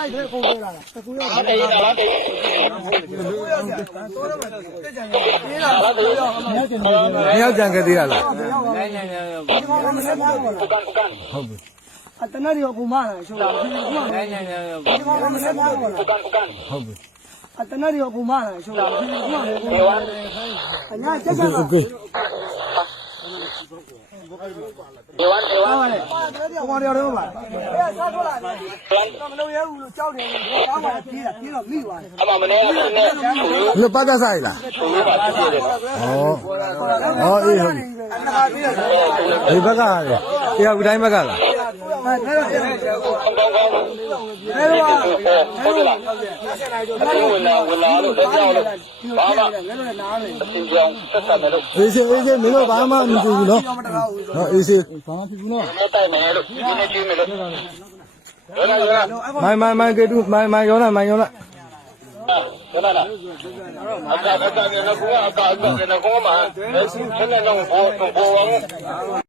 နိုင်တဲ့ပုံပေးလာတာတကူရောဟုတ်တယ်ရလားတယ်နှစ်ယောက်ကြံခဲ့သေးရလားဒီမှာမဆက်ပါဘူးလားပကံပကံဟုတ်ပြီအတနရီကိုမလာရှုပ်လာဒီမှာဒီမှာမဆက်ပါဘူးပလားကံပကံဟုတ်ပြီအတနရီကိုမလာရှုပ်လာဒီမှာေဝါအညာချက်ချက် ကောင်မတော်တော့ပါ။အဲဆောက်ထွက်လာတယ်။ကမလုံးရဲဘူးလို့ကြောက်တယ်။ကားမှာပြေးတာပြေးတော့မိသွားတယ်။အမမနေရဘူး။ဘယ်ပတ်သက်ဆိုင်လား။ဟုတ်။ဟောအေးဟုတ်ပြီ။ဒီဘက်ကလား။တရားဦးတိုင်းဘက်ကလား။ အဲဒါတော့ကောင်းကောင်းအဲဒါဟုတ်တယ်လားဝင်လာဝင်လာလို့တက်ကြောက်လို့ဘာမှလည်းလည်းနားလေအင်းကြောင်ဆက်ဆက်မယ်လို့အေးစေးအေးစေးမင်းတို့ဘာမှမကြည့်ဘူးနော်မတကားဘူးဟောအေးစေးဘာမှဖြစ်ဘူးနော်နဲ့တိုက်မယ်လို့ဒီနေ့ကျွေးမယ်လို့ရလာရလာမိုင်မိုင်မိုင်ကေတူမိုင်မိုင်ရောလားမိုင်ရောလားရလာလာအကာအကာကနေကောအကာအကာကနေကောမှာဆင်းနေတော့ဘောဘော